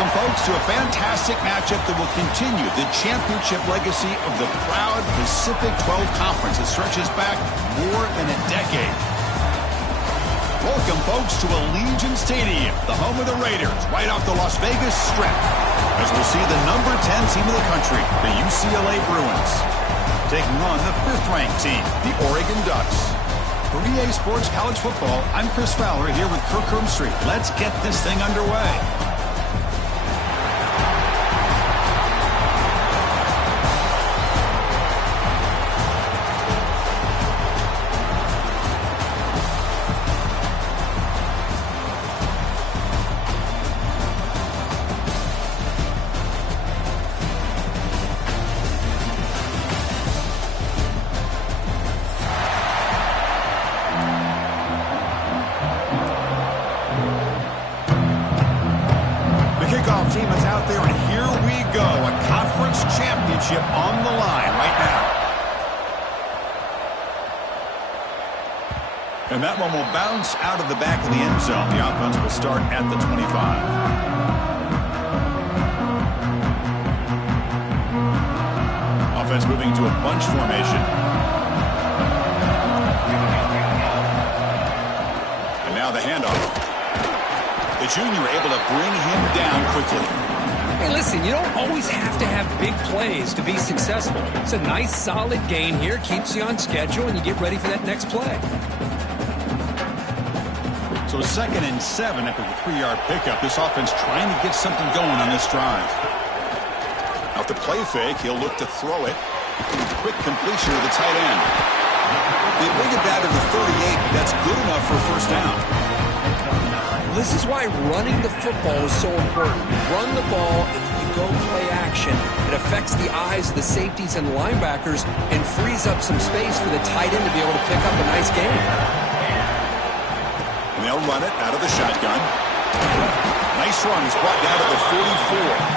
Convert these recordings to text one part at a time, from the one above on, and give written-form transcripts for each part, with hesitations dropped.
Welcome, folks, to a fantastic matchup that will continue the championship legacy of the proud Pacific-12 Conference that stretches back more than a decade. Welcome, folks, to Allegiant Stadium, the home of the Raiders, right off the Las Vegas Strip, as we'll see the number 10 team of the country, the UCLA Bruins, taking on the 5th-ranked team, the Oregon Ducks. For EA Sports College Football, I'm Chris Fowler here with Kirk Herbstreit. Let's get this thing underway. Team is out there, and here we go. A conference championship on the line right now. And that one will bounce out of the back of the end zone. The offense will start at the 25. Offense moving to a bunch formation. And now the handoff. The junior able to bring him down quickly. Hey, listen, you don't always have to have big plays to be successful. It's a nice, solid gain here. Keeps you on schedule, and you get ready for that next play. So 2nd and 7 after the 3-yard pickup. This offense trying to get something going on this drive. Off the play fake, he'll look to throw it. Quick completion to the tight end. They bring it back to the 38. That's good enough for a first down. This is why running the football is so important. Run the ball, and then you go play action. It affects the eyes of the safeties and the linebackers and frees up some space for the tight end to be able to pick up a nice gain. And they'll run it out of the shotgun. Nice run. He's brought down to the 44.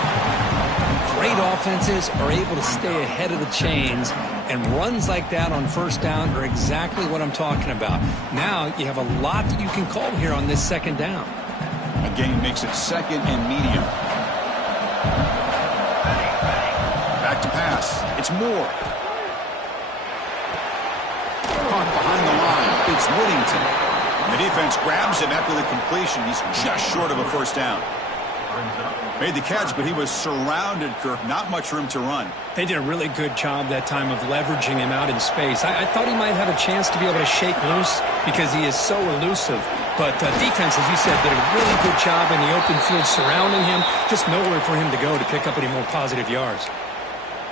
Great offenses are able to stay ahead of the chains, and runs like that on first down are exactly what I'm talking about. Now you have a lot that you can call here on this 2nd down. A gain makes it 2nd and medium. Back to pass. It's Moore. Caught behind the line. It's Whittington. The defense grabs him after the completion. He's just short of a first down. Made the catch, but he was surrounded, Kirk. Not much room to run. They did a really good job that time of leveraging him out in space. I thought he might have a chance to be able to shake loose because he is so elusive. But defense, as you said, did a really good job in the open field surrounding him. Just nowhere for him to go to pick up any more positive yards.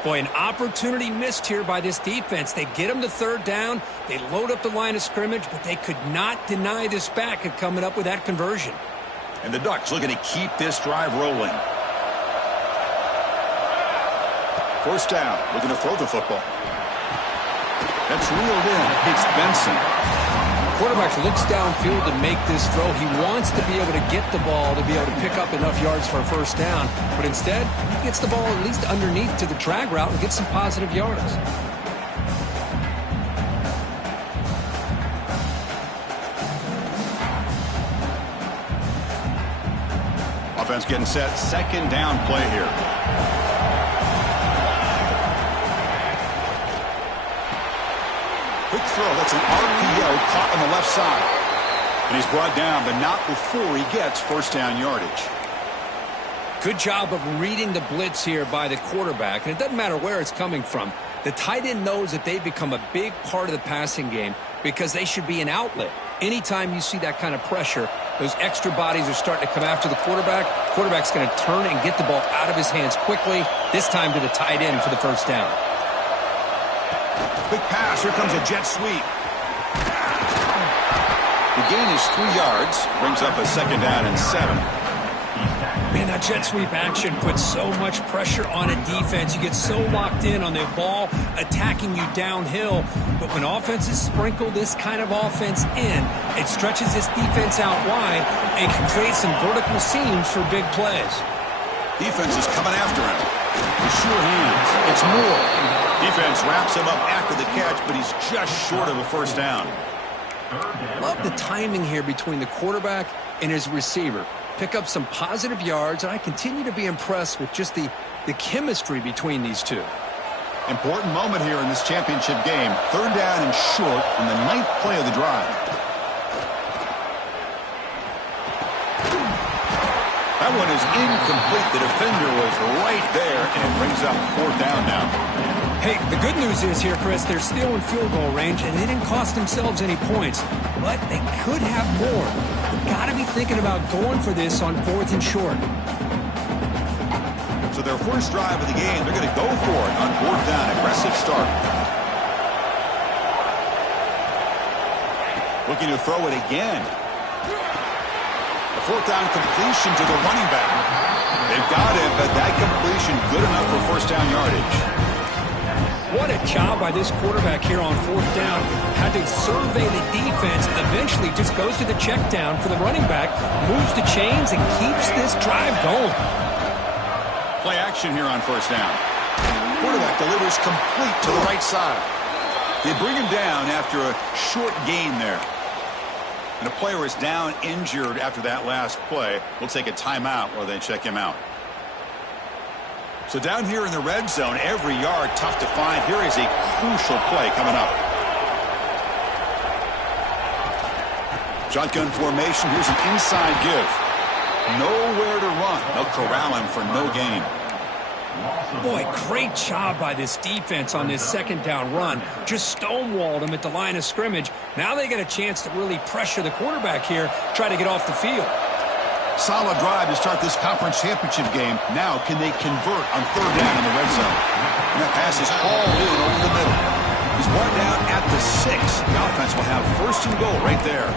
Boy, an opportunity missed here by this defense. They get him to 3rd down. They load up the line of scrimmage, but they could not deny this back at coming up with that conversion. And the Ducks looking to keep this drive rolling. First down, looking to throw the football. That's reeled in. It's Benson. Quarterback looks downfield to make this throw. He wants to be able to get the ball to be able to pick up enough yards for a first down. But instead, he gets the ball at least underneath to the drag route and gets some positive yards. Offense getting set. 2nd down play here. Quick throw. That's an RPO caught on the left side. And he's brought down, but not before he gets first down yardage. Good job of reading the blitz here by the quarterback. And it doesn't matter where it's coming from. The tight end knows that they've become a big part of the passing game because they should be an outlet. Anytime you see that kind of pressure, those extra bodies are starting to come after the quarterback. Quarterback's going to turn and get the ball out of his hands quickly, this time to the tight end for the first down. Quick pass. Here comes a jet sweep. The gain is 3 yards. Brings up a 2nd down and 7. Man, that jet sweep action puts so much pressure on a defense. You get so locked in on the ball attacking you downhill. But when offenses sprinkle this kind of offense in, it stretches this defense out wide and can create some vertical seams for big plays. Defense is coming after him. With sure hands. It's Moore. Defense wraps him up after the catch, but he's just short of a first down. Love the timing here between the quarterback and his receiver. pick up some positive yards, and I continue to be impressed with just the chemistry between these two. Important moment here in this championship game. 3rd down and short on the 9th play of the drive. That one is incomplete. The defender was right there, and it brings up 4th down now. Hey, the good news is here, Chris, they're still in field goal range, and they didn't cost themselves any points, but they could have more. Got to be thinking about going for this on 4th and short. So their first drive of the game, they're going to go for it on 4th down. Aggressive start. Looking to throw it again. A 4th down completion to the running back. They've got it, but that completion good enough for 1st down yardage. What a job by this quarterback here on 4th down. Had to survey the defense, eventually just goes to the check down for the running back, moves the chains, and keeps this drive going. Play action here on 1st down. Quarterback delivers complete to the right side. They bring him down after a short gain there. And a player is down injured after that last play. We'll take a timeout while they check him out. So down here in the red zone, every yard tough to find. Here is a crucial play coming up. Shotgun formation. Here's an inside give. Nowhere to run. They'll corral him for no gain. Boy, great job by this defense on this 2nd down run. Just stonewalled him at the line of scrimmage. Now they get a chance to really pressure the quarterback here, try to get off the field. Solid drive to start this conference championship game. Now, can they convert on 3rd down in the red zone? And that pass is hauled in over the middle. He's brought down at the 6. The offense will have 1st and goal right there.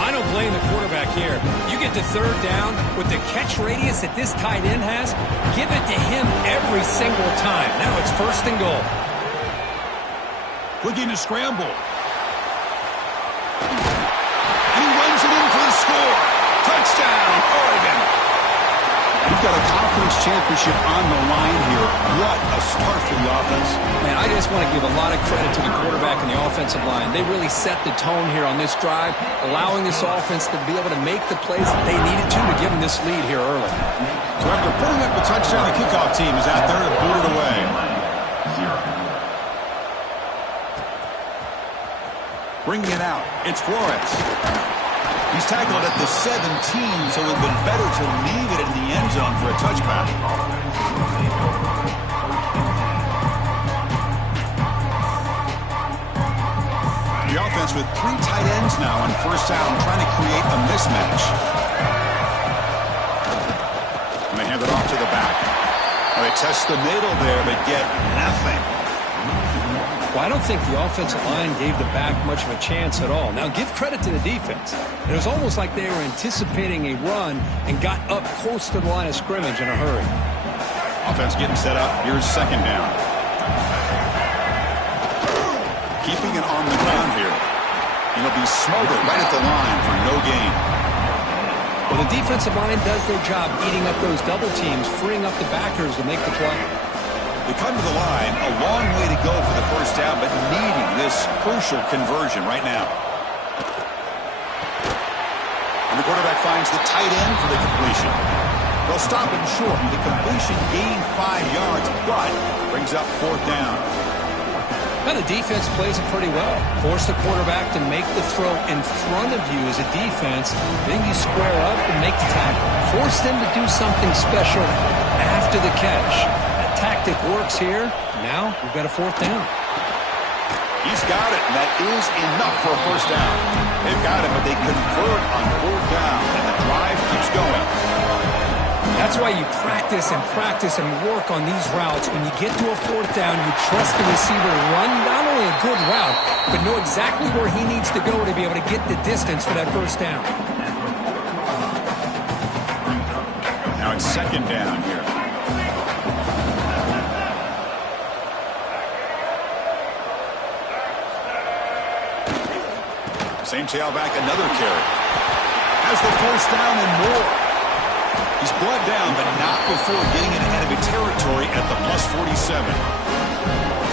I don't blame the quarterback here. You get to 3rd down with the catch radius that this tight end has, give it to him every single time. Now it's 1st and goal. Looking to scramble. And he runs it in for the score. Touchdown, Oregon. We've got a conference championship on the line here. What a start for the offense. Man, I just want to give a lot of credit to the quarterback and the offensive line. They really set the tone here on this drive, allowing this offense to be able to make the plays that they needed to give them this lead here early. So after putting up the touchdown, the kickoff team is out there to boot it away. Bringing it out, it's Flores. He's tackled at the 17, so it would have been better to leave it in the end zone for a touchback. The offense with 3 tight ends now on 1st down, trying to create a mismatch. And they hand it off to the back. Well, they test the middle there, but get nothing. Well, I don't think the offensive line gave the back much of a chance at all. Now, give credit to the defense. It was almost like they were anticipating a run and got up close to the line of scrimmage in a hurry. Offense getting set up. Here's 2nd down. Keeping it on the ground here. And he'll be smothered right at the line for no gain. Well, the defensive line does their job eating up those double teams, freeing up the backers to make the play. They come to the line, a long way to go for the 1st down, but needing this crucial conversion right now. And the quarterback finds the tight end for the completion. They'll stop him short. The completion gained 5 yards, but brings up 4th down. Now the defense plays it pretty well. Force the quarterback to make the throw in front of you as a defense. Then you square up and make the tackle. Force them to do something special after the catch. That tactic works here. Now we've got a 4th down. He's got it, and that is enough for a 1st down. They've got it, but they convert on 4th down, and the drive keeps going. That's why you practice and work on these routes. When you get to a 4th down, you trust the receiver to run not only a good route, but know exactly where he needs to go to be able to get the distance for that 1st down. Now it's 2nd down here. Same tailback, another carry. Has the 1st down and more. He's brought down, but not before getting into enemy territory at the +47.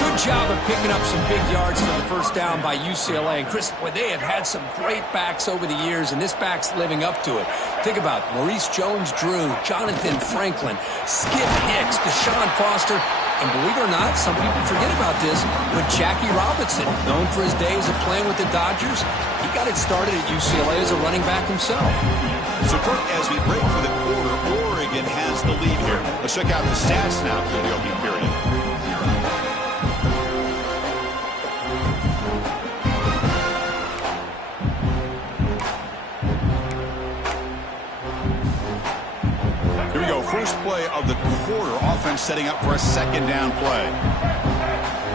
Good Good job of picking up some big yards for the first down by UCLA. And Chris, boy, they have had some great backs over the years, and this back's living up to it. Think about Maurice Jones-Drew, Jonathan Franklin, Skip Hicks, Deshaun Foster, and believe it or not, some people forget about this, but Jackie Robinson, known for his days of playing with the Dodgers, he got it started at UCLA as a running back himself. So, Kirk, as we break for the quarter, Oregon has the lead here. Let's check out the stats now for the opening period. Here we go. First play of the quarter. Offense setting up for a second down play.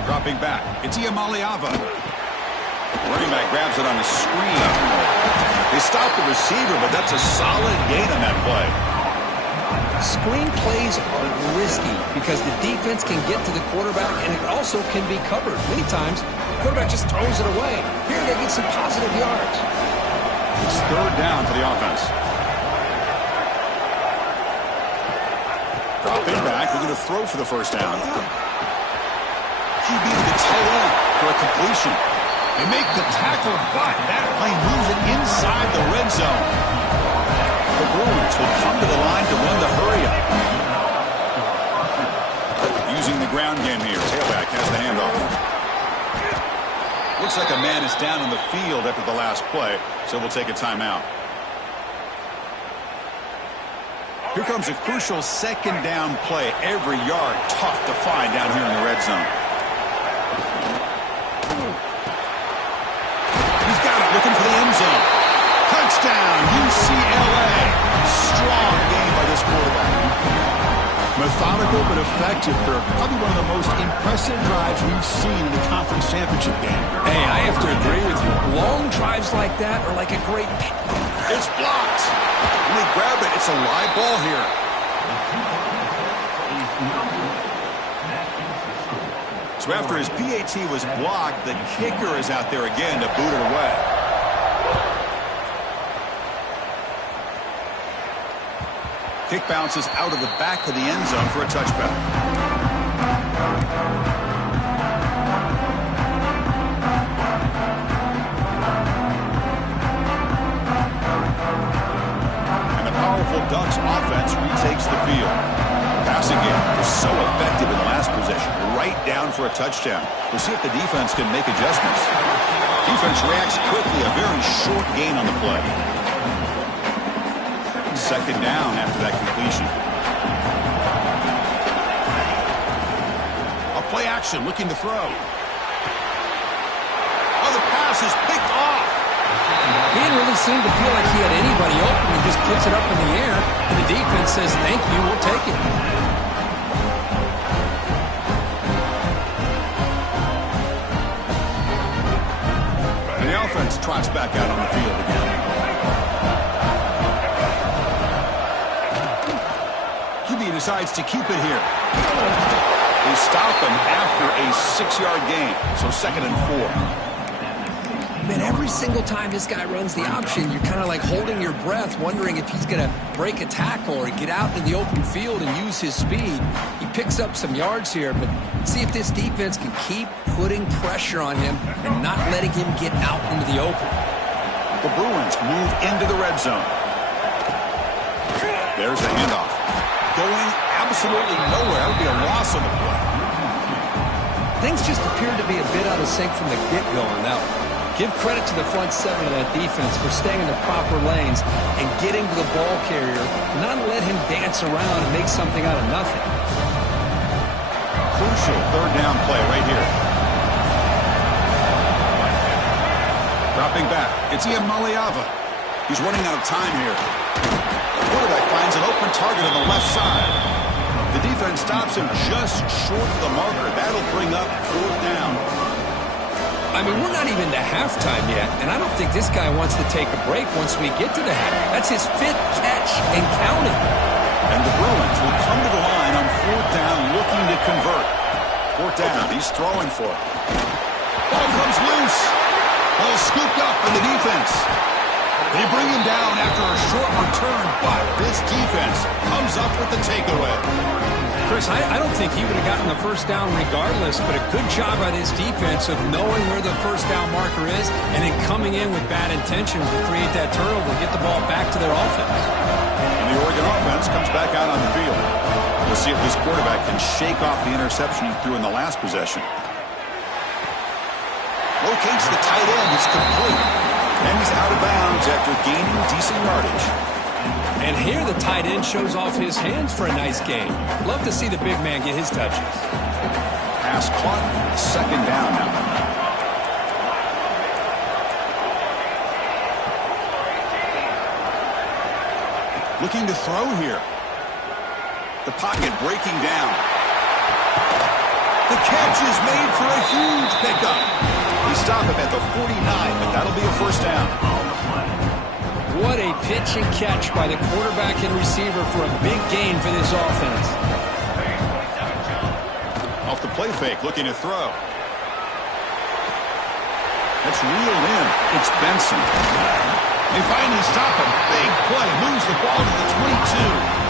Dropping back. It's Iamaleava. Running back grabs it on the screen. They stop the receiver, but that's a solid gain on that play. Screen plays are risky because the defense can get to the quarterback, and it also can be covered. Many times, the quarterback just throws it away. Here they get some positive yards. It's third down for the offense. Dropping back, they're going to throw for the first down. He beat the tight end for a completion. They make the tackle, but that play moves it inside the red zone. The Bruins will come to the line to run the hurry-up. Using the ground game here. Tailback has the handoff. Looks like a man is down on the field after the last play, so we'll take a timeout. Here comes a crucial second down play. Every yard tough to find down here in the red zone. He's got it, looking for the end zone. Touchdown, UCLA. Strong game by this quarterback. Methodical but effective, Kirk. Probably one of the most impressive drives we've seen in the conference championship game. Hey, I have to agree with you. Long drives like that are like a great... It's blocked. When they grab it, it's a live ball here. So after his PAT was blocked, the kicker is out there again to boot it away. Kick bounces out of the back of the end zone for a touchback. And the powerful Ducks offense retakes the field. Passing game was so effective in the last possession, right down for a touchdown. We'll see if the defense can make adjustments. Defense reacts quickly, a very short gain on the play. Second down after that completion. A play action, looking to throw. Oh, the pass is picked off. He didn't really seem to feel like he had anybody open. He just puts it up in the air, and the defense says, thank you, we'll take it. And the offense trots back out on the field again. QB decides to keep it here. They stop him after a 6-yard gain, so 2nd and 4. Man, every single time this guy runs the option, you're kind of like holding your breath, wondering if he's going to break a tackle or get out in the open field and use his speed. He picks up some yards here, but see if this defense can keep putting pressure on him and not letting him get out into the open. The Bruins move into the red zone. There's the handoff. Going absolutely nowhere. That would be a loss on the play. Things just appeared to be a bit out of sync from the get-go on that one. Give credit to the front seven of that defense for staying in the proper lanes and getting to the ball carrier, not let him dance around and make something out of nothing. Crucial third down play right here. Dropping back. It's Iamaleava. He's running out of time here. The quarterback finds an open target on the left side. The defense stops him just short of the marker. That'll bring up fourth down. I mean, we're not even to halftime yet, and I don't think this guy wants to take a break once we get to the half. That's his 5th catch and counting. And the Bruins will come to the line on fourth down looking to convert. Fourth down, he's throwing for it. Ball comes loose. Ball scooped up in the defense. They bring him down after a short return, but this defense comes up with the takeaway. Chris, I don't think he would have gotten the first down regardless, but a good job by this defense of knowing where the first down marker is and then coming in with bad intentions to create that turnover, get the ball back to their offense. And the Oregon offense comes back out on the field. We'll see if this quarterback can shake off the interception he threw in the last possession. Locates the tight end. It's complete. And he's out of bounds after gaining decent yardage. And here the tight end shows off his hands for a nice gain. Love to see the big man get his touches. Pass caught. Second down now. Looking to throw here. The pocket breaking down. The catch is made for a huge pickup. They stop him at the 49, but that'll be a first down. What a pitch and catch by the quarterback and receiver for a big gain for this offense. Off the play fake, looking to throw. That's reeled in. It's Benson. They finally stop him. Big play. Moves the ball to the 22.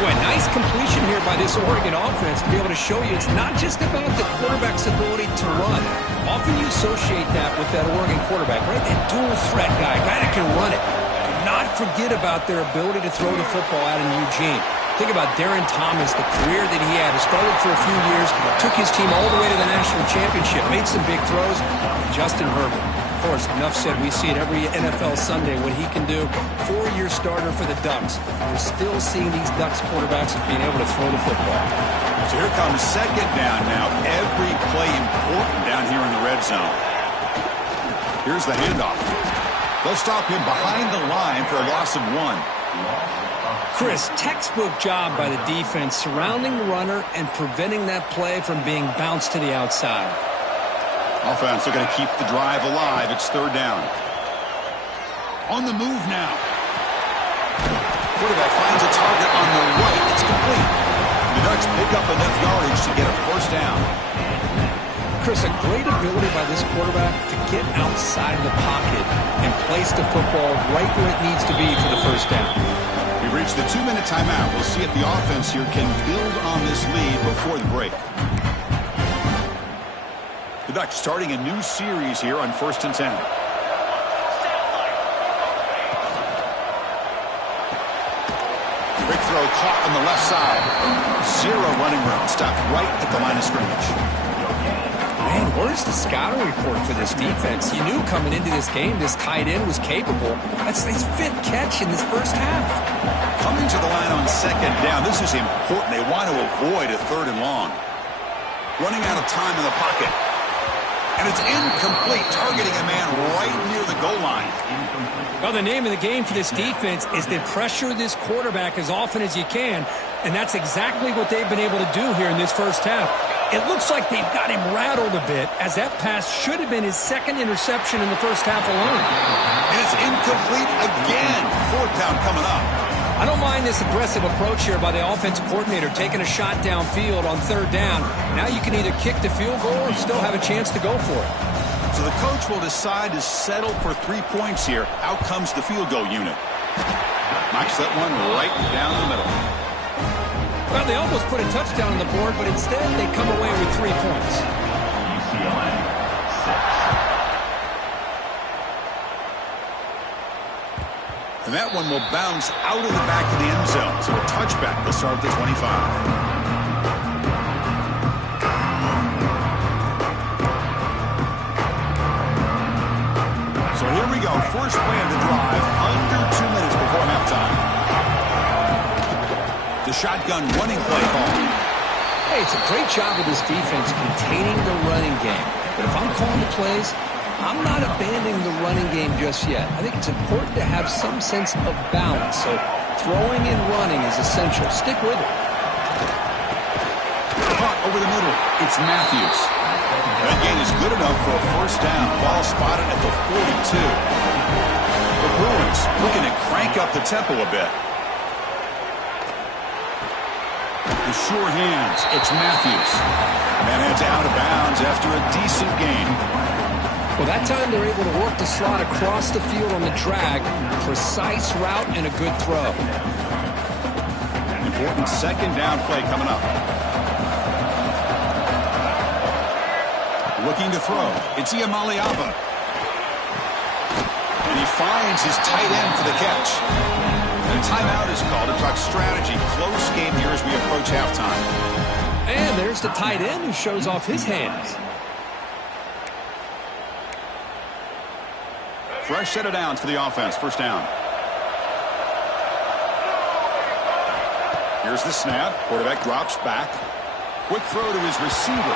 Boy, nice completion here by this Oregon offense to be able to show you it's not just about the quarterback's ability to run. Often you associate that with that Oregon quarterback, right? That dual threat guy that can run it. Do not forget about their ability to throw the football out in Eugene. Think about Darren Thomas, the career that he had. He started for a few years, took his team all the way to the national championship, made some big throws. Justin Herbert. Of course, enough said, we see it every NFL Sunday what he can do. 4-year starter for the Ducks. We're still seeing these Ducks quarterbacks being able to throw the football. So here comes second down now. Every play important down here in the red zone. Here's the handoff. They'll stop him behind the line for a loss of 1. Chris, textbook job by the defense surrounding the runner and preventing that play from being bounced to the outside. Offense looking to keep the drive alive. It's third down. On the move now. Quarterback finds a target on the right. It's complete. The Ducks pick up enough yardage to get a first down. Chris, a great ability by this quarterback to get outside of the pocket and place the football right where it needs to be for the first down. We've reached the 2-minute timeout. We'll see if the offense here can build on this lead before the break. The Ducks starting a new series here on 1st and 10. Quick throw caught on the left side. Zero running room. Stopped right at the line of scrimmage. Man, where's the scouting report for this defense? You knew coming into this game this tight end was capable. That's his 5th catch in this first half. Coming to the line on second down. This is important. They want to avoid a 3rd and long. Running out of time in the pocket. And it's incomplete, targeting a man right near the goal line. Well, the name of the game for this defense is to pressure this quarterback as often as you can, and that's exactly what they've been able to do here in this first half. It looks like they've got him rattled a bit, as that pass should have been his 2nd interception in the first half alone. And it's incomplete again. 4th down coming up. I don't mind this aggressive approach here by the offensive coordinator, taking a shot downfield on 3rd down. Now you can either kick the field goal or still have a chance to go for it. So the coach will decide to settle for 3 points here. Out comes the field goal unit. Knocks that one right down the middle. Well, they almost put a touchdown on the board, but instead they come away with 3 points. And that one will bounce out of the back of the end zone. So a touchback to start the 25. So here we go. First play of the drive. Under 2 minutes before halftime. The shotgun running play call. Hey, it's a great job of this defense containing the running game. But if I'm calling the plays, I'm not abandoning the running game just yet. I think it's important to have some sense of balance. So throwing and running is essential. Stick with it. Caught over the middle. It's Matthews. That gain is good enough for a first down. Ball spotted at the 42. The Bruins looking to crank up the tempo a bit. The sure hands. It's Matthews. That heads out of bounds after a decent gain. Well, that time they're able to work the slot across the field on the drag. Precise route and a good throw. And Important second down play coming up. Looking to throw. It's Iamaleava. And he finds his tight end for the catch. And a timeout is called to talk strategy. Close game here as we approach halftime. And there's the tight end who shows off his hands. Fresh set of downs for the offense. First down. Here's the snap. Quarterback drops back. Quick throw to his receiver.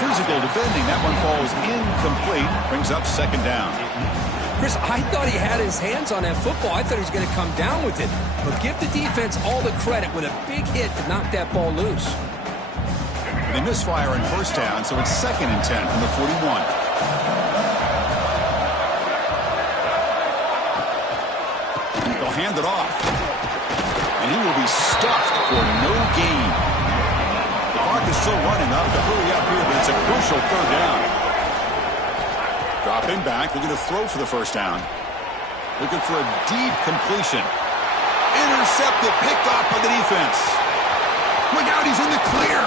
Physical defending. That one falls incomplete. Brings up second down. Chris, I thought he had his hands on that football. I thought he was going to come down with it. But give the defense all the credit with a big hit to knock that ball loose. They misfire in first down, so it's 2nd and 10 from the 41. They'll hand it off. And he will be stuffed for no gain. The clock is still running up to hurry up here, but it's a crucial third down. Dropping back, looking to throw for the first down. Looking for a deep completion. Intercepted, picked off by the defense. Look out, he's in the clear.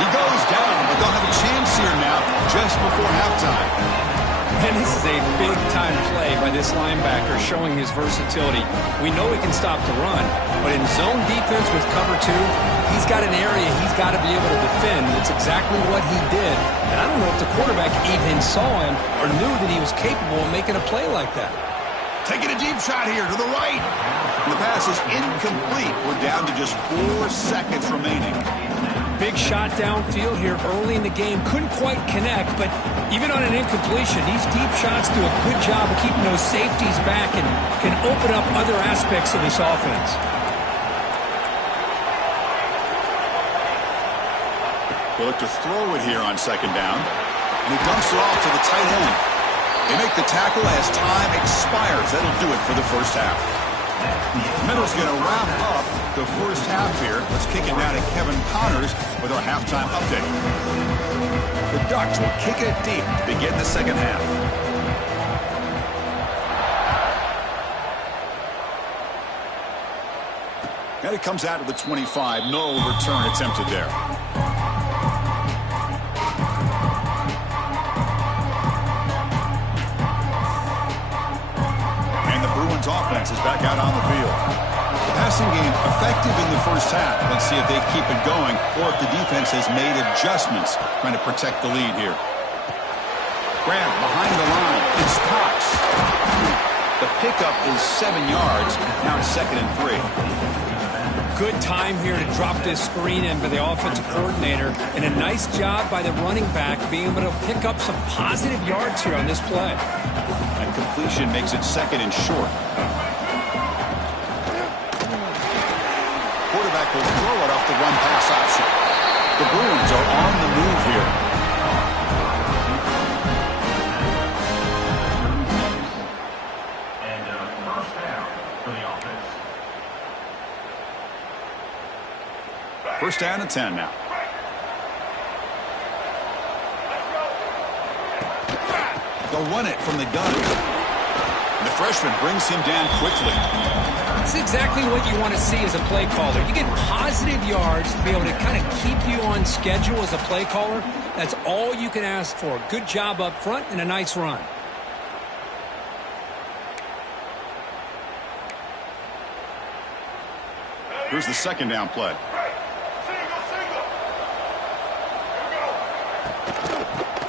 He goes down, but they'll have a chance here now just before halftime. And this is a big-time play by this linebacker showing his versatility. We know he can stop the run, but in zone defense with cover 2, he's got an area he's got to be able to defend. That's exactly what he did. And I don't know if the quarterback even saw him or knew that he was capable of making a play like that. Taking a deep shot here to the right. And the pass is incomplete. We're down to just 4 seconds remaining. Big shot downfield here early in the game. Couldn't quite connect, but even on an incompletion, these deep shots do a good job of keeping those safeties back and can open up other aspects of this offense. They look to throw it here on second down. And he dumps it off to the tight end. They make the tackle as time expires. That'll do it for the first half. Middle's going to wrap up the first half here. Let's kick it down to Kevin Connors with our halftime update. The Ducks will kick it deep to begin the second half. And it comes out of the 25. No return attempted there. Offense is back out on the field. The passing game effective in the first half. Let's see if they keep it going or if the defense has made adjustments trying to protect the lead here. Grab behind the line. It's Cox. The pickup is 7 yards. Now it's 2nd and 3. Good time here to drop this screen in by the offensive coordinator, and a nice job by the running back being able to pick up some positive yards here on this play. And completion makes it 2nd and short. Quarterback will throw it off the run-pass option. The Bruins are on the move here. And first down for the offense. First down and 10 now. They'll run it from the gun. The freshman brings him down quickly. That's exactly what you want to see as a play caller. You get positive yards to be able to kind of keep you on schedule as a play caller. That's all you can ask for. Good job up front and a nice run. Here's the second down play.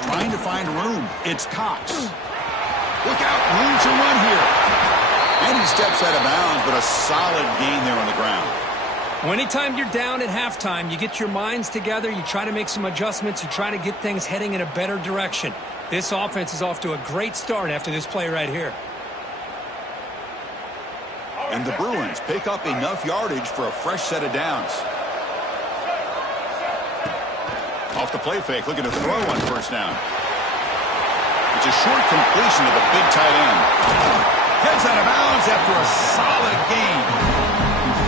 Trying to find room. It's Cox. Look out, room to run here. And he steps out of bounds, but a solid gain there on the ground. Well, anytime you're down at halftime, you get your minds together, you try to make some adjustments, you try to get things heading in a better direction. This offense is off to a great start after this play right here. And the Bruins pick up enough yardage for a fresh set of downs. Off the play fake, looking to throw on first down. It's a short completion to the big tight end. Heads out of bounds after a solid gain.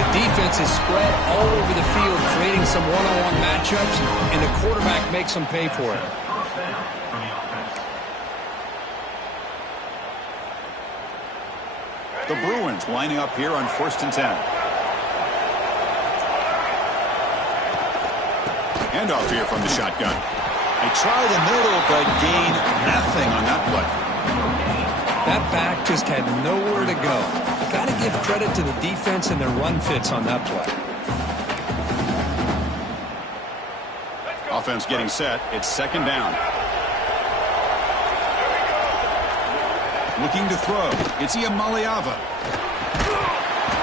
The defense is spread all over the field, creating some one-on-one matchups, and the quarterback makes them pay for it. The Bruins lining up here on 1st and 10. Handoff here from the shotgun. They try the middle, but gain nothing on that play. That back just had nowhere to go. Got to give credit to the defense and their run fits on that play. Offense getting set. It's second down. Looking to throw. It's Iamaleava.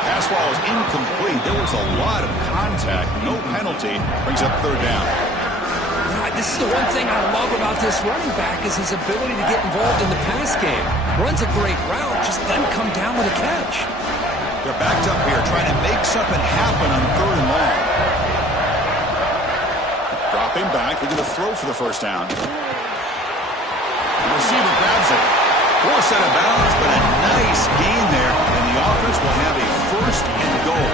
Pass ball is incomplete. There was a lot of contact. No penalty. Brings up third down. This is the one thing I love about this running back is his ability to get involved in the pass game. Runs a great route, just doesn't come down with a catch. They're backed up here trying to make something happen on third and long. Dropping back. They're going to throw for the first down. The receiver grabs it. Forced out of bounds, but a nice gain there, and the offense will have a first and goal.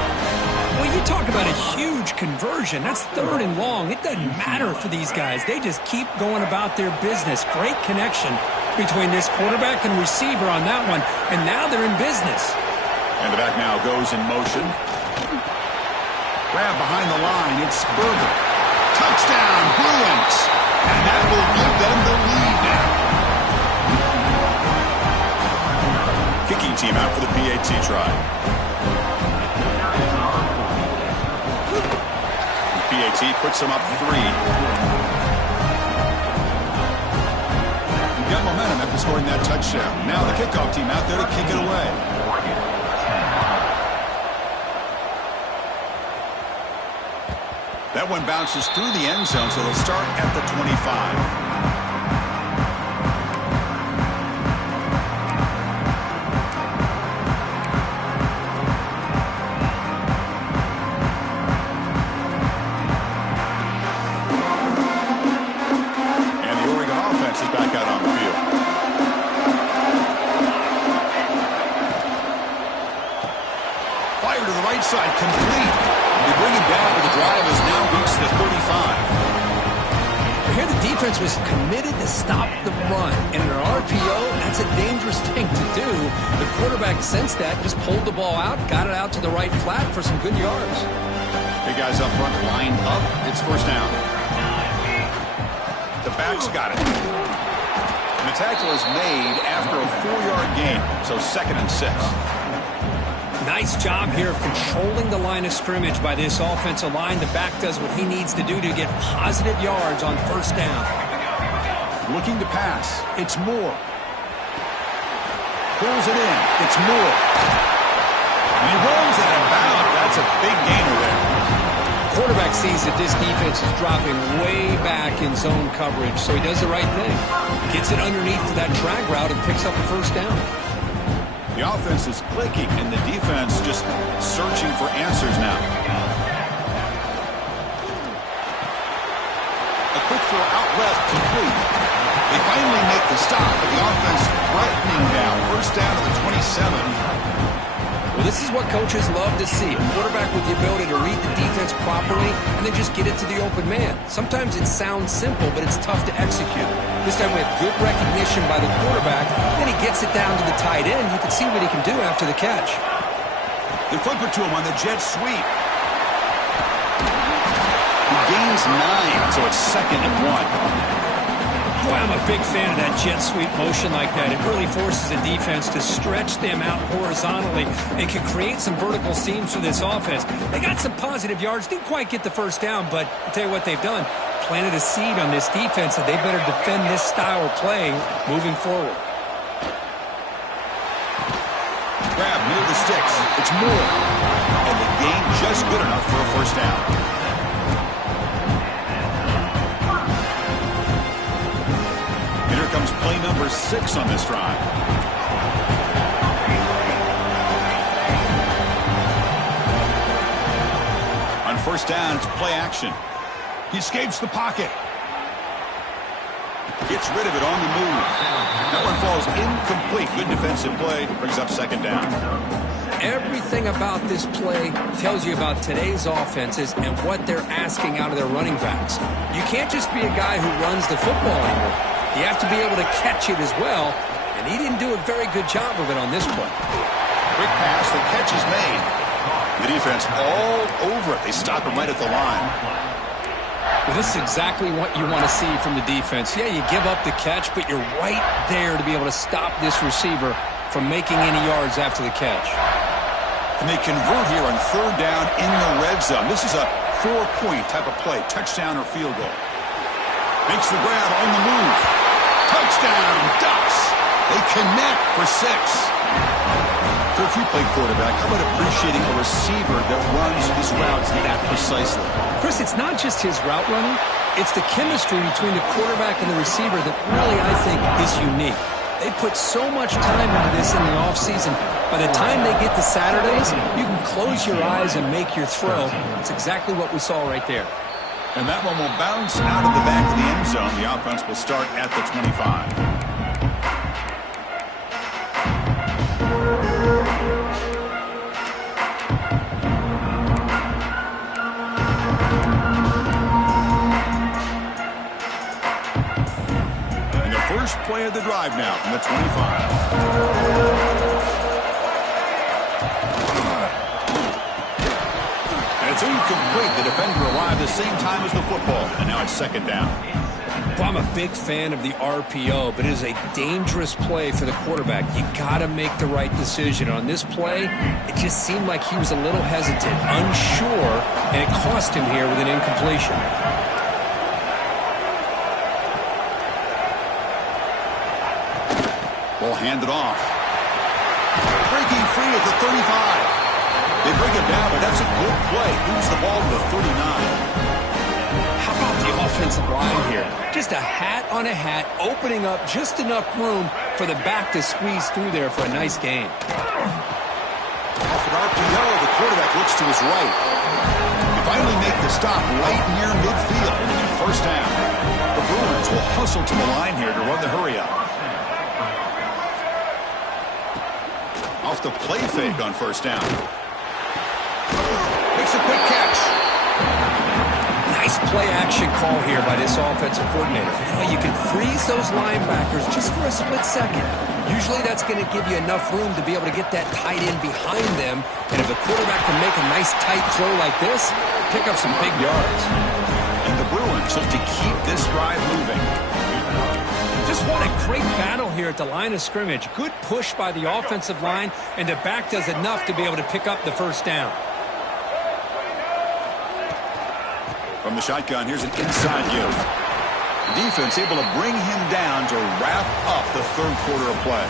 Well, you talk about a huge conversion. That's third and long. It doesn't matter for these guys. They just keep going about their business. Great connection between this quarterback and receiver on that one, and now they're in business. And the back now goes in motion. Grab behind the line. It's Berger. Touchdown, Bruins. And that will give them the lead now. Kicking team out for the PAT try. The PAT puts them up 3. We've got momentum after scoring that touchdown. Now the kickoff team out there to kick it away. That one bounces through the end zone, so they'll start at the 25. Side complete. They bring him down, but the drive has now reached the 35. Here the defense was committed to stop the run. And in an RPO, that's a dangerous thing to do. The quarterback sensed that, just pulled the ball out, got it out to the right flat for some good yards. Big guys up front lined up. It's first down. The back's got it. And the tackle is made after a 4-yard gain, so 2nd and 6. Nice job here of controlling the line of scrimmage by this offensive line. The back does what he needs to do to get positive yards on first down. Looking to pass. It's Moore. Pulls it in. It's Moore. And he rolls it out. That's a big gainer there. Quarterback sees that this defense is dropping way back in zone coverage, so he does the right thing. Gets it underneath to that drag route and picks up the first down. The offense is clicking, and the defense just searching for answers now. A quick throw out left, complete. They finally make the stop, but the offense threatening now. First down to the 27. Well, this is what coaches love to see. A quarterback with the ability to read the defense properly and then just get it to the open man. Sometimes it sounds simple, but it's tough to execute. This time we have good recognition by the quarterback. Then he gets it down to the tight end. You can see what he can do after the catch. They flip it to him on the jet sweep. He gains 9, so it's 2nd and 1. Boy, I'm a big fan of that jet sweep motion like that. It really forces the defense to stretch them out horizontally and can create some vertical seams for this offense. They got some positive yards. Didn't quite get the first down, but I'll tell you what they've done. Planted a seed on this defense, and they better defend this style of play moving forward. Grab near the sticks. It's Moore. And the gain just good enough for a first down. Here comes play number 6 on this drive. On first down, it's play action. He escapes the pocket. Gets rid of it on the move. That one falls incomplete. Good defensive play. Brings up 2nd down. Everything about this play tells you about today's offenses and what they're asking out of their running backs. You can't just be a guy who runs the football anymore. You have to be able to catch it as well, and he didn't do a very good job of it on this play. Quick pass, the catch is made. The defense all over it. They stop him right at the line. Well, this is exactly what you want to see from the defense. Yeah, you give up the catch, but you're right there to be able to stop this receiver from making any yards after the catch. And they convert here on third down in the red zone. This is a 4-point type of play, touchdown or field goal. Makes the grab on the move. Touchdown, Ducks. They connect for 6. So if you play quarterback, how about appreciating a receiver that runs his routes that precisely? Chris, it's not just his route running. It's the chemistry between the quarterback and the receiver that really, I think, is unique. They put so much time into this in the offseason. By the time they get to Saturdays, you can close your eyes and make your throw. It's exactly what we saw right there. And that one will bounce out of the back of the end zone. The offense will start at the 25. First play of the drive now from the 25. And it's incomplete. The defender arrived the same time as the football. And now it's second down. Well, I'm a big fan of the RPO, but it is a dangerous play for the quarterback. You got to make the right decision. On this play, it just seemed like he was a little hesitant, unsure, and it cost him here with an incompletion. Ball handed off. Breaking free at the 35. They bring it down, but that's a good play. Moves the ball to the 39. How about the offensive line here? Just a hat on a hat, opening up just enough room for the back to squeeze through there for a nice gain. Off an RPO, the quarterback looks to his right. They finally make the stop right near midfield and first down. The Bruins will hustle to the line here to run the hurry up. Off the play fake on first down. Makes a quick catch. Nice play action call here by this offensive coordinator. You can freeze those linebackers just for a split second. Usually that's going to give you enough room to be able to get that tight end behind them. And if a quarterback can make a nice tight throw like this, pick up some big yards. And the Bruins look to keep this drive moving. Just what a great battle here at the line of scrimmage. Good push by the offensive line, and the back does enough to be able to pick up the first down. From the shotgun, here's an inside give. Defense able to bring him down to wrap up the third quarter of play.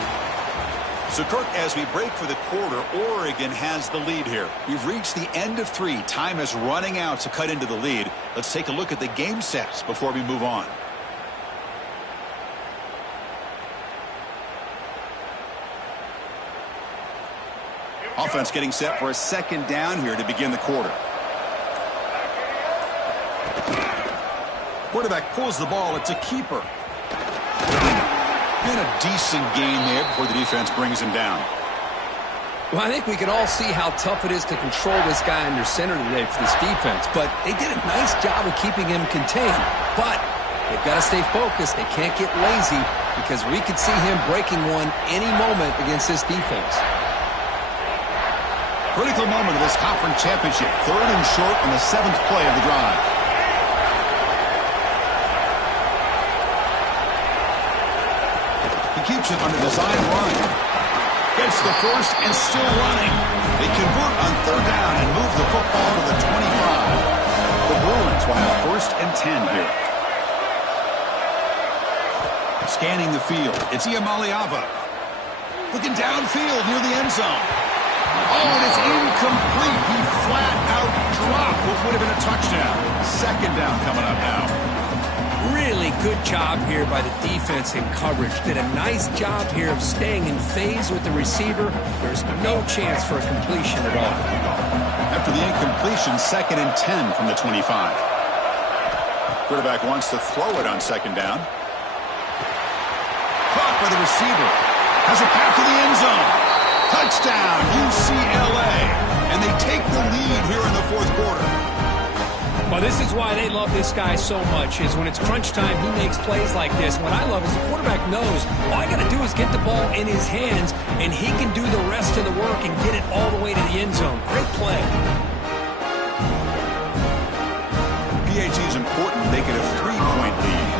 So, Kirk, as we break for the quarter, Oregon has the lead here. We've reached the end of 3. Time is running out to cut into the lead. Let's take a look at the game sets before we move on. Offense getting set for a second down here to begin the quarter. Quarterback pulls the ball. It's a keeper. And a decent gain there before the defense brings him down. Well, I think we can all see how tough it is to control this guy under center today for this defense. But they did a nice job of keeping him contained. But they've got to stay focused. They can't get lazy because we could see him breaking one any moment against this defense. Critical moment of this conference championship. 3rd and short on the 7th play of the drive. He keeps it on the design run. Gets the first and still running. They convert on 3rd down and move the football to the 25. The Bruins will have 1st and 10 here. Scanning the field. It's Iamaleava. Looking downfield near the end zone. Oh, and it's incomplete. He flat out dropped what would have been a touchdown. 2nd down coming up now. Really good job here by the defense in coverage. Did a nice job here of staying in phase with the receiver. There's no chance for a completion at all. After the incompletion, 2nd and 10 from the 25. Quarterback wants to throw it on 2nd down. Caught by the receiver. Has it back to the end zone. Touchdown, UCLA. And they take the lead here in the 4th quarter. Well, this is why they love this guy so much, is when it's crunch time, he makes plays like this. What I love is the quarterback knows all I got to do is get the ball in his hands, and he can do the rest of the work and get it all the way to the end zone. Great play. PAT is important to make it a 3-point lead.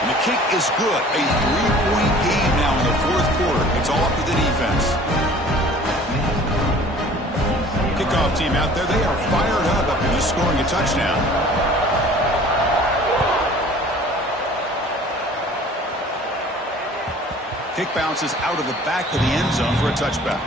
And the kick is good. A 3-point game now in the fourth quarter. It's all up to the defense. Kickoff team out there, they are fired up after just scoring a touchdown. Kick bounces out of the back of the end zone for a touchback.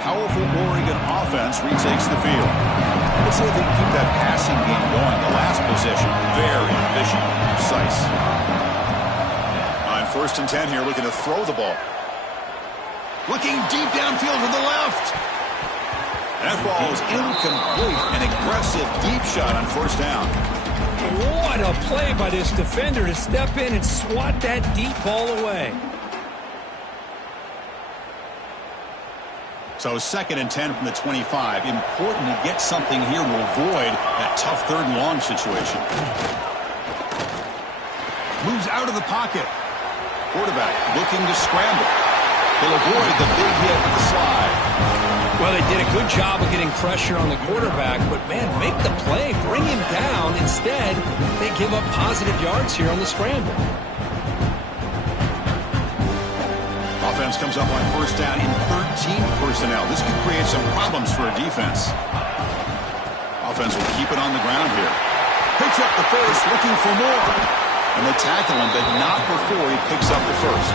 Powerful Oregon offense retakes the field. Let's see if they can keep that passing game going. The last possession, very efficient, precise. On 1st and 10 here, looking to throw the ball. Looking deep downfield to the left. That ball is incomplete. An aggressive deep shot on 1st down. What a play by this defender to step in and swat that deep ball away. So 2nd and 10 from the 25. Important to get something here to avoid that tough 3rd and long situation. Moves out of the pocket. Quarterback looking to scramble. He'll avoid the big hit with the slide. Well, they did a good job of getting pressure on the quarterback, but, man, make the play. Bring him down. Instead, they give up positive yards here on the scramble. Offense comes up on 1st down in 13 personnel. This could create some problems for a defense. Offense will keep it on the ground here. Picks up the first, looking for more. And they tackle him, but not before he picks up the first.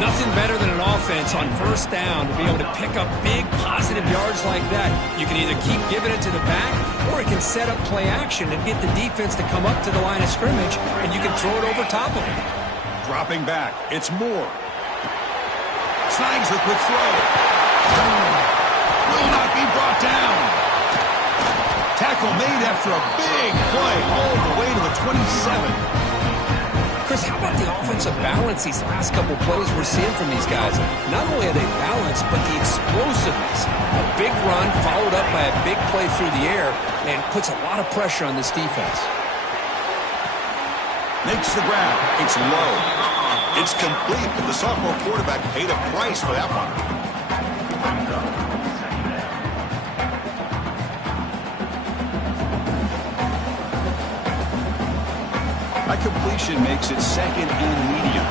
Nothing better than an offense on 1st down to be able to pick up big positive yards like that. You can either keep giving it to the back, or it can set up play action and get the defense to come up to the line of scrimmage, and you can throw it over top of it. Dropping back, it's Moore. Snags the quick throw. Will not be brought down. Tackle made after a big play all the way to the 27. Chris, how about the offensive balance these last couple plays we're seeing from these guys? Not only are they balanced, but the explosiveness. A big run followed up by a big play through the air, and puts a lot of pressure on this defense. Makes the grab. It's low. It's complete, but the sophomore quarterback paid a price for that one. That completion makes it 2nd and medium.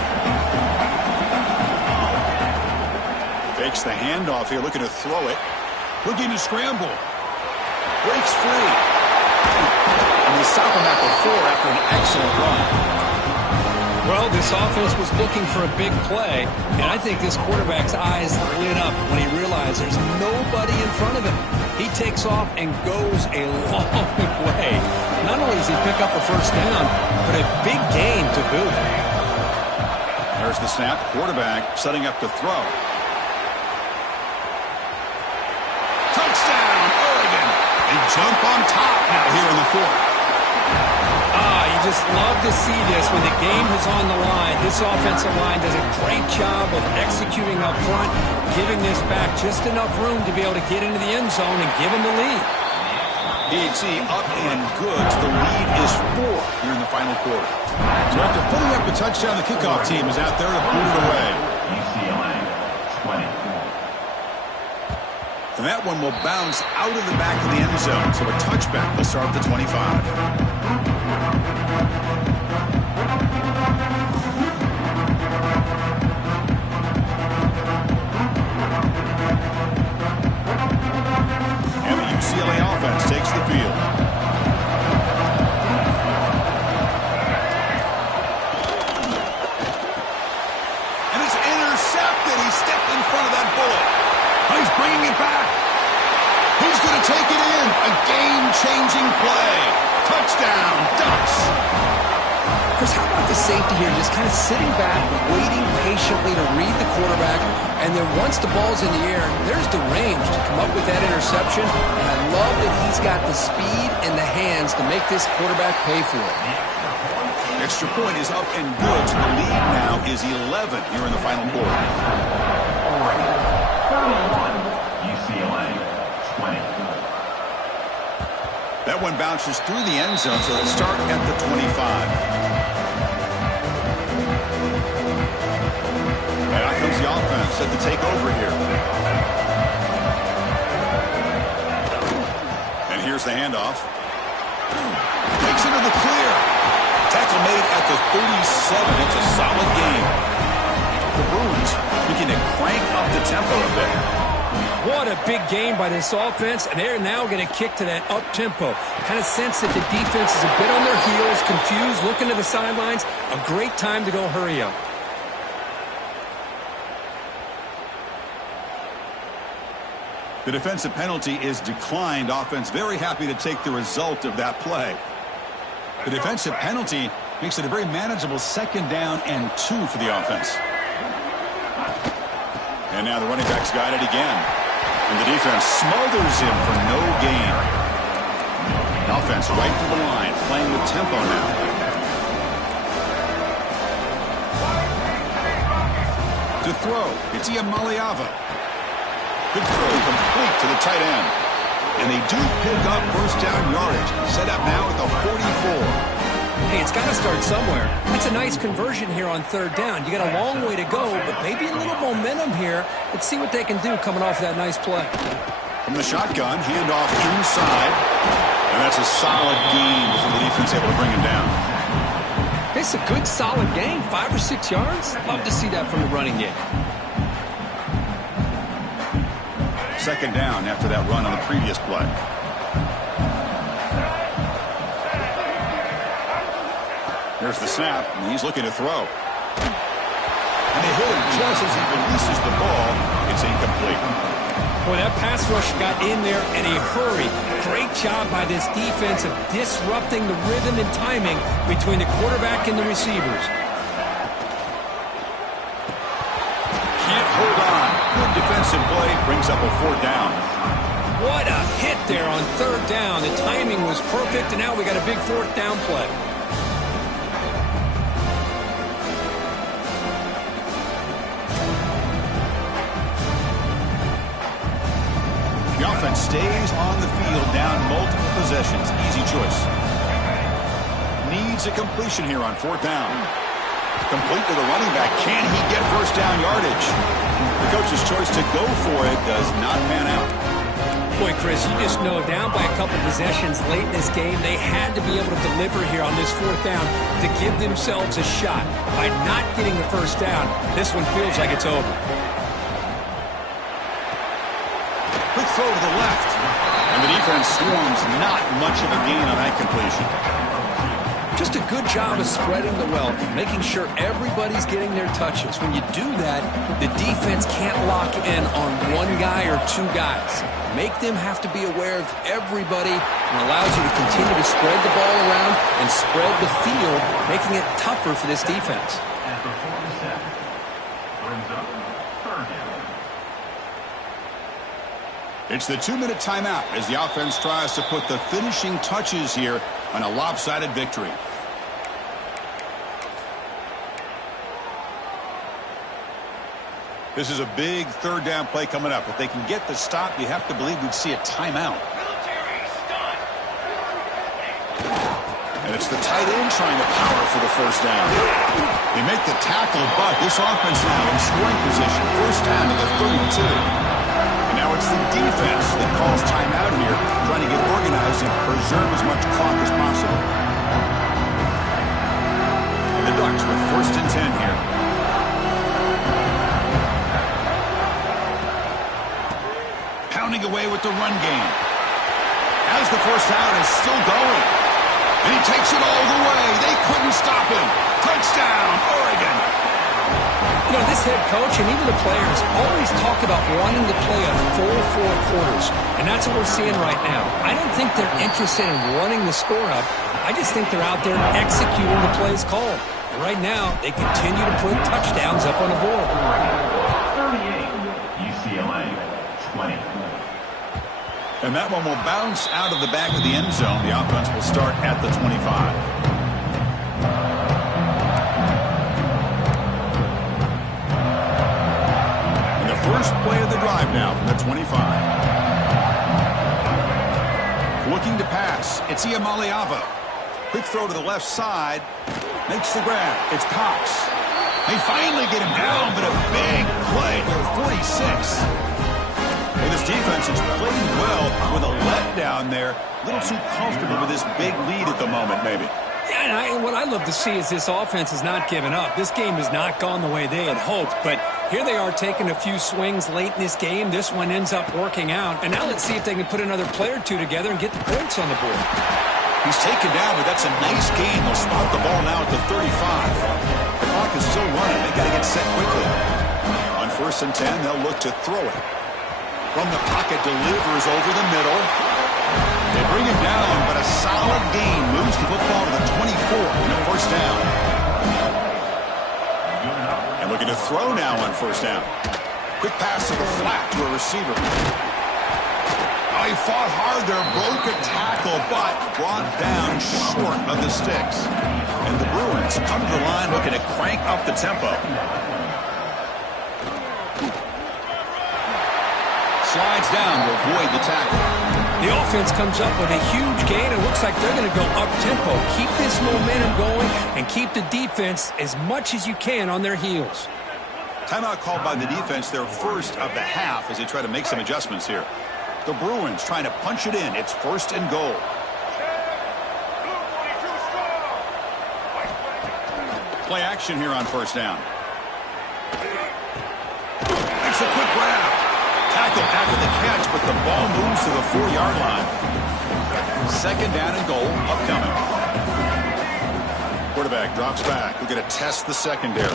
Fakes the handoff here, looking to throw it. Looking to scramble. Breaks free. And they stop him at the 4 after an excellent run. Well, this offense was looking for a big play, and I think this quarterback's eyes lit up when he realized there's nobody in front of him. He takes off and goes a long way. Not only does he pick up a 1st down, but a big gain to boot. There's the snap. Quarterback setting up to throw. Touchdown, Oregon. They jump on top now here in the 4th. You just love to see this when the game is on the line. This offensive line does a great job of executing up front, giving this back just enough room to be able to get into the end zone and give them the lead. PAT up and good. The lead is 4 here in the final quarter. So after putting up a touchdown, the kickoff team is out there to boot it away. UCLA 20. And that one will bounce out of the back of the end zone. So a touchback will start at the 25. And the UCLA offense takes the field. And it's intercepted. He stepped in front of that bullet. He's bringing it back. He's going to take it in. A game-changing play. Touchdown, Ducks. Chris, how about the safety here just kind of sitting back, waiting patiently to read the quarterback, and then once the ball's in the air, there's the range to come up with that interception, and I love that he's got the speed and the hands to make this quarterback pay for it. Extra point is up and good. So the lead now is 11 here in the final quarter. Oregon 31. That one bounces through the end zone, so they'll start at the 25. And out comes the offense, set to take over here. And here's the handoff. Takes into the clear. Tackle made at the 37. It's a solid game. The Bruins looking to crank up the tempo a bit. What a big game by this offense, and they're now going to kick to that up-tempo. Kind of sense that the defense is a bit on their heels, confused, looking to the sidelines. A great time to go hurry up. The defensive penalty is declined. Offense very happy to take the result of that play. The defensive penalty makes it a very manageable 2nd down and 2 for the offense. And now the running back's got it again. And the defense smothers him for no gain. Offense right to the line, playing with tempo now. To throw, it's Iamaleava. Good throw, complete to the tight end. And they do pick up first down yardage. Set up now at the 44. Hey, it's got to start somewhere. That's a nice conversion here on 3rd down. You got a long way to go, but maybe a little momentum here. Let's see what they can do coming off that nice play. From the shotgun, handoff inside. And that's a solid gain before the defense able to bring him down. It's a good, solid gain. 5 or 6 yards. Love to see that from the running game. 2nd down after that run on the previous play. Here's the snap, and he's looking to throw. And they hit him just as he releases the ball. It's incomplete. Boy, that pass rush got in there in a hurry. Great job by this defense of disrupting the rhythm and timing between the quarterback and the receivers. Can't hold on. Good defensive play brings up a 4th down. What a hit there on 3rd down. The timing was perfect, and now we got a big 4th down play. The offense stays on the field down multiple possessions. Easy choice. Needs a completion here on 4th down. Complete to the running back. Can he get first down yardage? The coach's choice to go for it does not pan out. Boy, Chris, you just know down by a couple possessions late in this game, they had to be able to deliver here on this 4th down to give themselves a shot. By not getting the first down, this one feels like it's over. Quick throw to the left. And the defense swarms not much of a gain on that completion. Just a good job of spreading the wealth, making sure everybody's getting their touches. When you do that, the defense can't lock in on one guy or 2 guys. Make them have to be aware of everybody, and allows you to continue to spread the ball around and spread the field, making it tougher for this defense. At the 47, brings up 3rd down. It's the 2-minute timeout as the offense tries to put the finishing touches here on a lopsided victory. This is a big 3rd down play coming up. If they can get the stop, you have to believe we'd see a timeout. And it's the tight end trying to power for the first down. They make the tackle, but this offense now in scoring position. First down to the 32. And now it's the defense that calls timeout here, trying to get organized and preserve as much clock as possible. And the Ducks with 1st and 10 here. Pounding away with the run game. As the first down is still going. And he takes it all the way. They couldn't stop him. Touchdown, Oregon. You know, this head coach and even the players always talk about wanting to play a full 4 quarters. And that's what we're seeing right now. I don't think they're interested in running the score up. I just think they're out there executing the plays called. And right now, they continue to put touchdowns up on the board. 38, UCLA, 20. And that one will bounce out of the back of the end zone. The offense will start at the 25. And the first play of the drive now from the 25. Looking to pass. It's Iamaleava. Quick throw to the left side. Makes the grab. It's Cox. They finally get him down, but a big play to 46. Well, this defense has played well with a letdown there. A little too comfortable with this big lead at the moment, maybe. Yeah, and what I love to see is this offense has not given up. This game has not gone the way they had hoped, but here they are taking a few swings late in this game. This one ends up working out, and now let's see if they can put another play or two together and get the points on the board. He's taken down, but that's a nice gain. They'll spot the ball now at the 35. The clock is still running. They got to get set quickly. On 1st and 10, they'll look to throw it. From the pocket, delivers over the middle. They bring him down, but a solid gain moves the football to the 24 and a 1st down. And looking to throw now on 1st down. Quick pass to the flat to a receiver. Oh, he fought hard there, broke a tackle, but brought down short of the sticks. And the Bruins come to the line looking to crank up the tempo. Slides down to avoid the tackle. The offense comes up with a huge gain. It looks like they're going to go up-tempo. Keep this momentum going and keep the defense as much as you can on their heels. Timeout called by the defense, their first of the half, as they try to make some adjustments here. The Bruins trying to punch it in. It's 1st and goal. Play action here on 1st down. Makes a quick grab. Tackle after the catch, but the ball moves to the 4-yard line. 2nd down and goal upcoming. Quarterback drops back. We're going to test the secondary.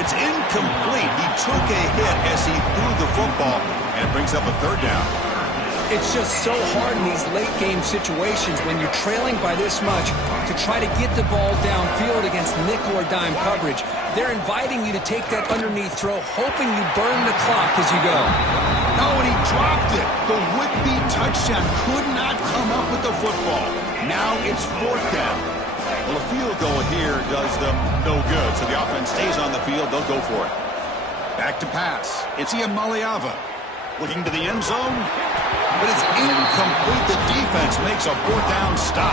It's incomplete. He took a hit as he threw the football, and it brings up a 3rd down. It's just so hard in these late-game situations when you're trailing by this much to try to get the ball downfield against nickel or dime coverage. They're inviting you to take that underneath throw, hoping you burn the clock as you go. Oh, and he dropped it. The would-be touchdown could not come up with the football. Now it's 4th down. Well, a field goal here does them no good, so the offense stays on the field. They'll go for it. Back to pass. It's Iamaleava. Looking to the end zone, but it's incomplete. The defense makes a 4th down stop.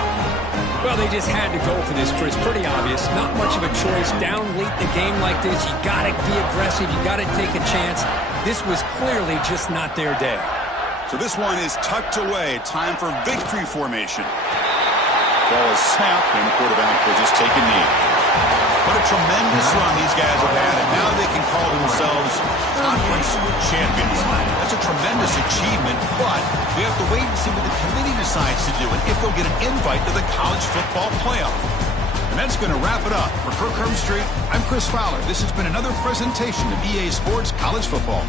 Well, they just had to go for this, Chris. Pretty obvious. Not much of a choice. Down late in the game like this, you got to be aggressive. You got to take a chance. This was clearly just not their day. So this one is tucked away. Time for victory formation. Ball is snapped, and the quarterback will just take a knee. What a tremendous run these guys have had, and now they can call themselves conference champions. That's a tremendous achievement, but we have to wait and see what the committee decides to do and if they'll get an invite to the college football playoff. And that's going to wrap it up. For Kirk Street, I'm Chris Fowler. This has been another presentation of EA Sports College Football.